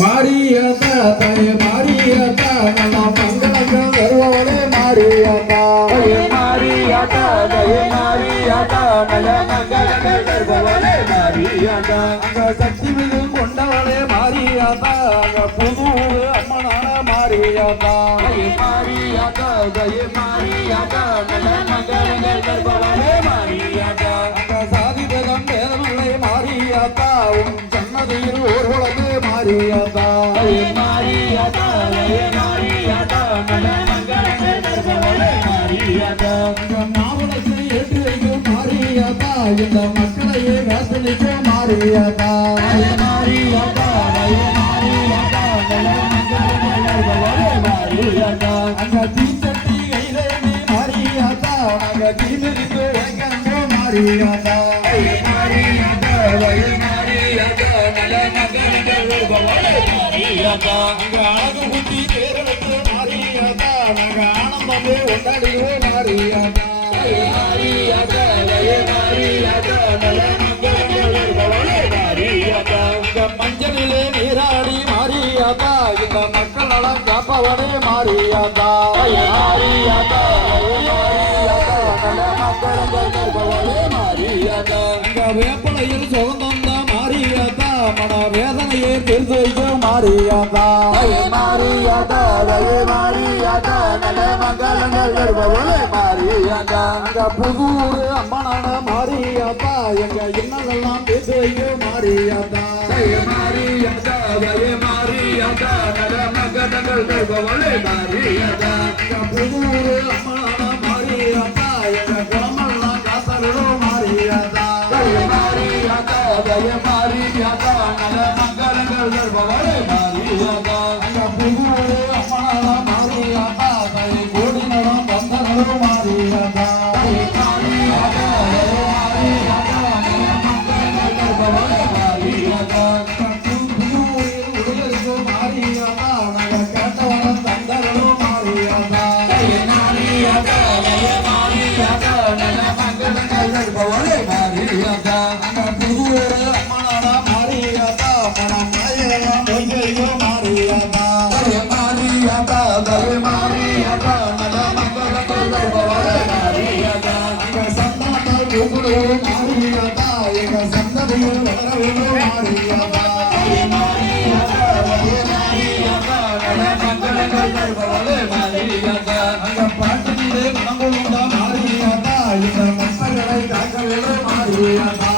மாரியாத்தா தாயே மாரியாத்தா நல்ல மங்களங்கள் வருவாளே மாரியாத்தா மாரியாத்தா தாயே மாரியாத்தா நல்ல மங்களங்கள் வருவாளே மாரியாத்தா அங்க சக்தி மிகு கொண்டவளே மாரியாத்தா அங்க புது அம்மனான மாரியாத்தா மாரியாத்தா தாயே மாரியாத்தா நல்ல மங்களங்கள் வருவாளே மாரியாத்தா அங்க சாதி பேதம் பேதமில்லை மாரியாத்தா உன் சன்னதியில் ஓர் குழந்தை மாரியாத்தா மாரியாத்தா தாயே மாரியாத்தா நல்ல மங்களங்கள் வருவாளே மாரியாத்தா மாவுளத்தை ஏற்றி வைக்கும் மாரியாத்தா இந்த மக்களையே காத்தளிக்க மாரியாத்தா மாரியாத்தா தாயே மாரியாத்தா நல்ல மங்களங்கள் வருவாளே மாரியாத்தா அங்க தீச்சட்டி கைதேவி மாரியாத்தா நாங்க தீமிதித்து வைக்கங்க மாரியாத்தா மாரியாத்தா தாயே மாரியாத்தா நல்ல மங்களங்கள் வருவாளே மாரியாத்தா அங்க அழகு குட்டி பேரெடுத்து மாரியாத்தா நாங்க ஆனந்தமே கொண்டாடுவோம் மாரியாத்தா மாரியாத்தா தாயே மாரியாத்தா நல்ல மங்களங்கள் வருவாளே மாரியாத்தா அங்க மஞ்சளிலே நீராடி மாரியாத்தா இந்த மக்கள் நலம் காப்பவனே மாரியாத்தா மாரியாத்தா தாயே மாரியாத்தா நல்ல மங்களங்கள் வருவாளே மாரியாத்தா அங்க வேப்பலையில் சுகந்தம் தான் மாரியாத்தா மன வேதனையை தீர்த்து வைக்க மாரியாத்தா மாரியாத்தா தாயே மாரியாத்தா நல்ல மங்களங்கள் வருவாளே மாரியாத்தா அங்க புதூர் அம்மனான மாரியாத்தா எங்க இன்னதெல்லாம் தீர்த்து வைக்க மாரியாத்தா மாரியாத்தா தாயே மாரியாத்தா நல்ல மங்களங்கள் வருவாளே மாரியாத்தா அங்க புதூர் அம்மனான மாரியாத்தா எங்க குளமெல்லாம் காத்தலும் மாரியாத்தா மாரியாத்தா தாயே மாரியாத்தா நல்ல மங்களங்கள் வருவாளே மாரியாத்தா அங்க புதூர் அம்மனான மாரியாத்தா தலை கோடி நலம் வந்தனும் மாரியாத்தா மாரியாத்தா தாயே மாரியாத்தா நல்ல மங்களங்கள் வருவாளே மாரியாத்தா புதூரில் உடலுக்கு மாரியாத்தா நாங்க கேட்டவரம் தந்தனும் மாரியாத்தா மாரியாத்தா தாயே மாரியாத்தா நல்ல மங்களங்கள் வருவாளே மாரியாத்தா அங்க புதூர் அம்மனான மாரியாத்தா மனம் மாயெல்லாம் பொய்யோ மாரியாத்தா மாரியாத்தா தாயே மாரியாத்தா நல்ல மங்களங்கள் வருவாளே மாரியாத்தா அங்க சந்தானத்தால் கூப்பிடுவோம் மாரியாத்தா எங்க சந்ததியில் வளரவும் மாரியாத்தா மாரியாத்தா தாயே மாரியாத்தா நல்ல மங்களங்கள் வருவாளே மாரியாத்தா அங்க பாட்டிலே மனமுண்டா மாரியாத்தா இந்த மக்களை காக்கவே மாரியாத்தா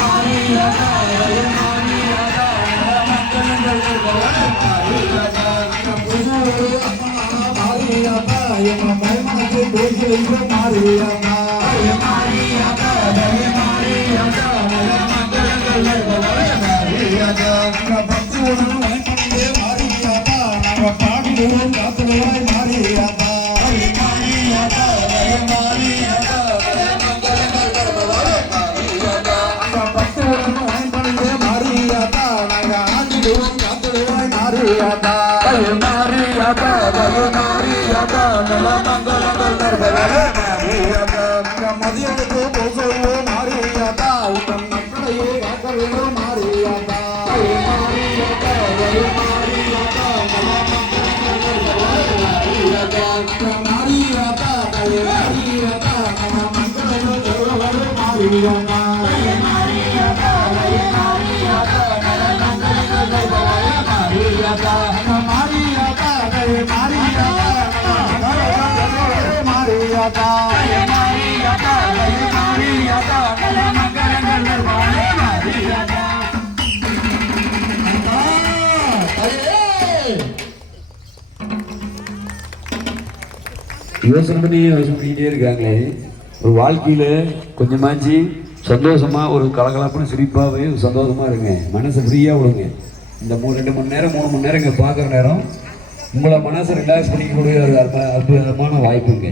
மாரியாத்தா தாயே மாரியாத்தா நல்ல மங்களங்கள் வருவாளே மாரியாத்தா அங்க புதூர் அம்மனான மாரியாத்தா எங்க மைமனத்தை பேசி வைக்கும் மாரியாத்தா மாரியாத்தா தாயே மாரியாத்தா நல்ல மங்களங்கள் வருவாளே மாரியாத்தா அங்க பக்தியுடன் வழிபணிந்தே மாரியாத்தா நாங்க பாடிடுவோம் காத்துடுவாய் மாரியாத்தா மாரியாத்தா தாயே மாரியாத்தா நல்ல மங்களங்கள் வருவாளே மாரியாத்தா அங்க பக்தியுடன் வழிபணிந்தே மாரியாத்தா நாங்க ஆடிடுவோம் காத்துடுவாய் மாரியாத்தா மாரியாத்தா தாயே மாரியாத்தா நல்ல மங்களங்கள் வருவாளே மாரியாத்தா அங்க மதியனுக்கு போசோம் மாரியாத்தா உங்கள் மக்களையே காக்கவே மாரியாத்தா மாரியாத்தா தாயே மாரியாத்தா நல்ல மங்களங்கள் வருவாளே மாரியாத்தா அங்க மாரியாத்தா தாயே மாரியாத்தா நம்ம மக்களையும் எவ்வளவு மாரியாத்தா மாரியாத்தா தாயே மாரியாத்தா நல்ல மங்களங்கள் வருவாளே மாரியாத்தா அங்க மாரியாத்தா தாயே மாரியாத்தா நம்ம மக்களையும் மாரியாத்தா மாரியாத்தா தாயே மாரியாத்தா நல்ல மங்களங்கள் வருவாளே மாரியாத்தா யோசனை பண்ணிக்கிட்டே இருக்காங்களே ஒரு வாழ்க்கையில் கொஞ்சமாச்சு சந்தோஷமாக ஒரு கலகலப்புன்னு சிரிப்பாகவே சந்தோஷமாக இருங்க, மனசை ஃப்ரீயாக விடுங்க. இந்த 2 மணி நேரம் 3 மணி நேரம் இங்கே பார்க்குற நேரம் உங்களை மனசை ரிலாக்ஸ் பண்ணிக்கக்கூடிய ஒரு அற்புதமான வாய்ப்புங்க.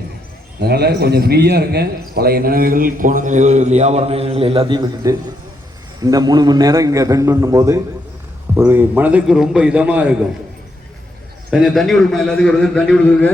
அதனால் கொஞ்சம் ஃப்ரீயாக இருங்க. பழைய நினைவுகள், போன நினைவுகள், வியாபார நினைவுகள் எல்லாத்தையும் விட்டுட்டு இந்த 3 மணி நேரம் இங்கே ஸ்பெண்ட் பண்ணும்போது ஒரு மனதுக்கு ரொம்ப இதமாக இருக்கும். கொஞ்சம் தண்ணி கொடுக்கணும், எல்லாத்துக்கும் ஒரு தண்ணி கொடுக்குங்க.